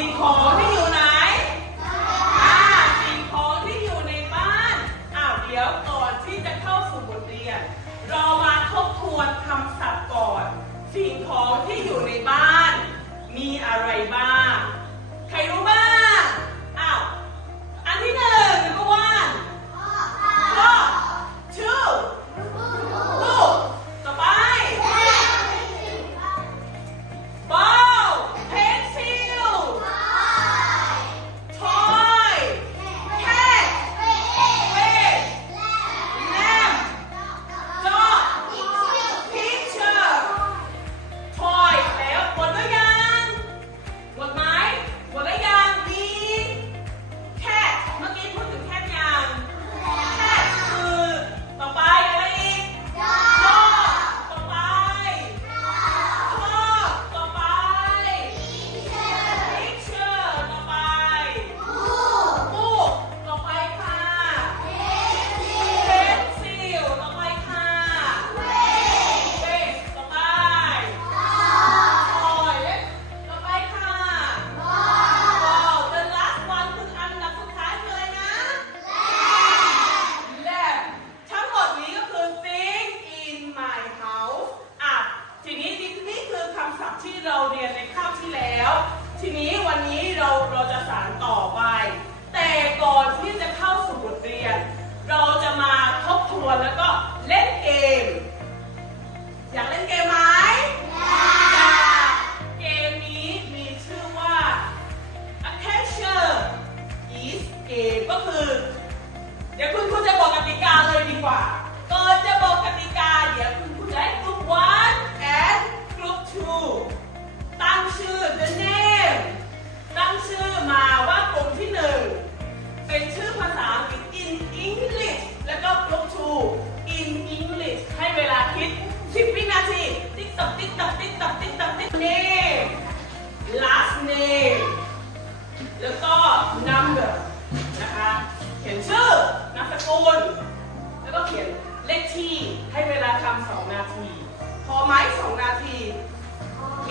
mình khó đi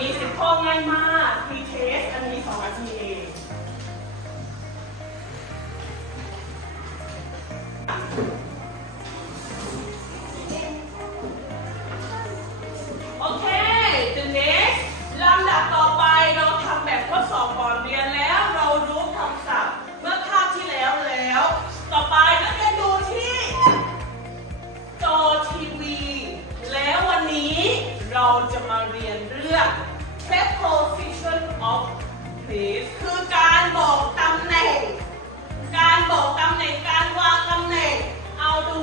มีสิบข้อง่ายมาก มีเทสอันนี้สองนาที position of place คือการบอกตำแหน่ง การบอกตำแหน่ง การวางตำแหน่ง เอาดู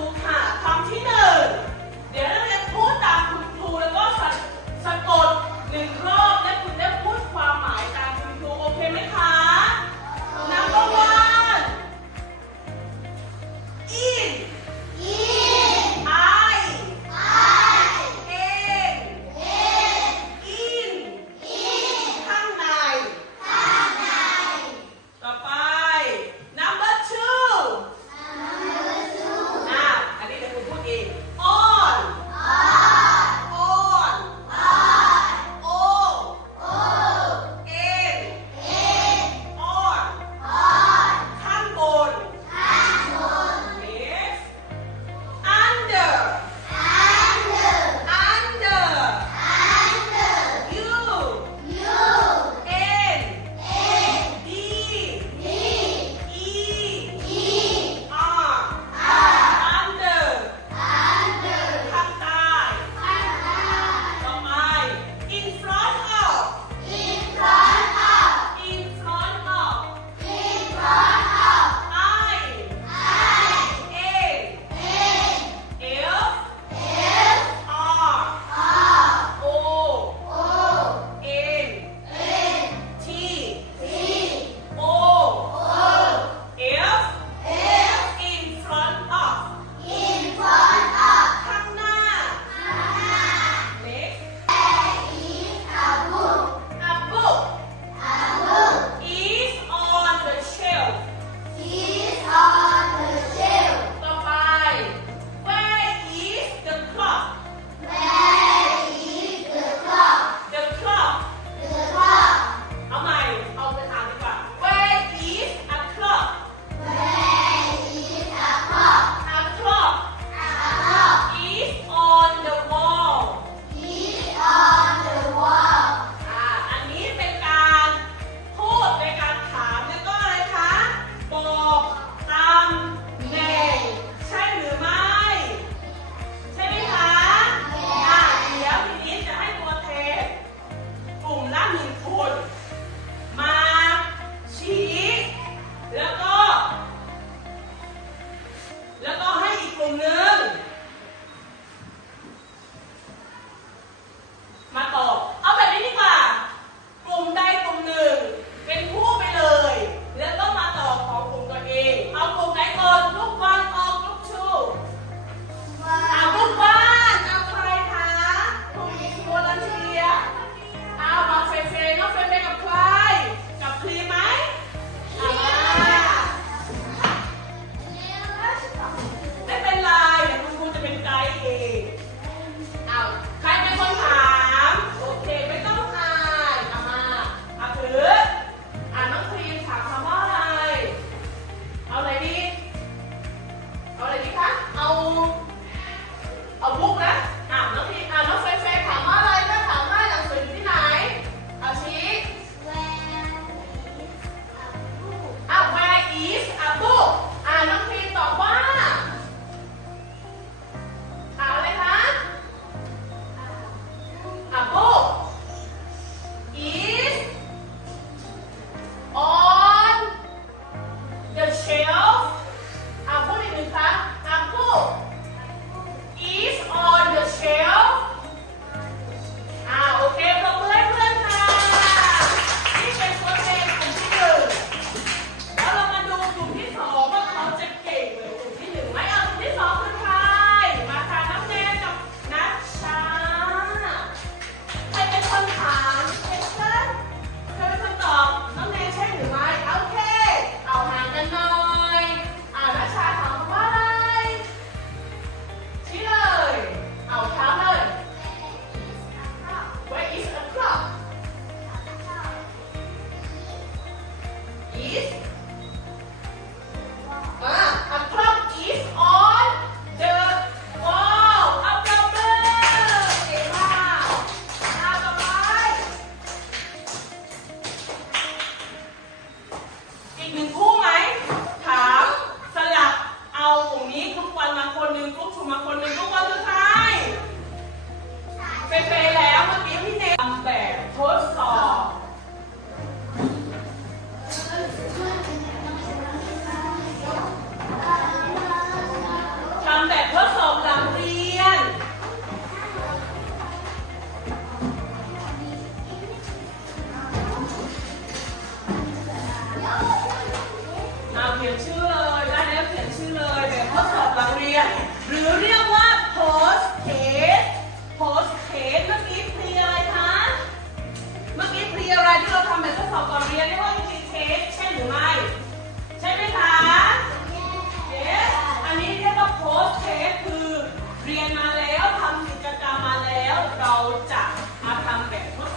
หรือเรียกว่า post case post case เมื่อกี้เพลียอะไรคะ เมื่อกี้เพลียอะไรที่เราทำแบบทดสอบก่อนเรียนเรียกว่า pre case ใช่หรือไม่ ใช่ไหมคะ yes อันนี้เรียกว่า post case คือเรียนมาแล้วทำกิจกรรมมาแล้ว เราจะมาทำแบบทดสอบ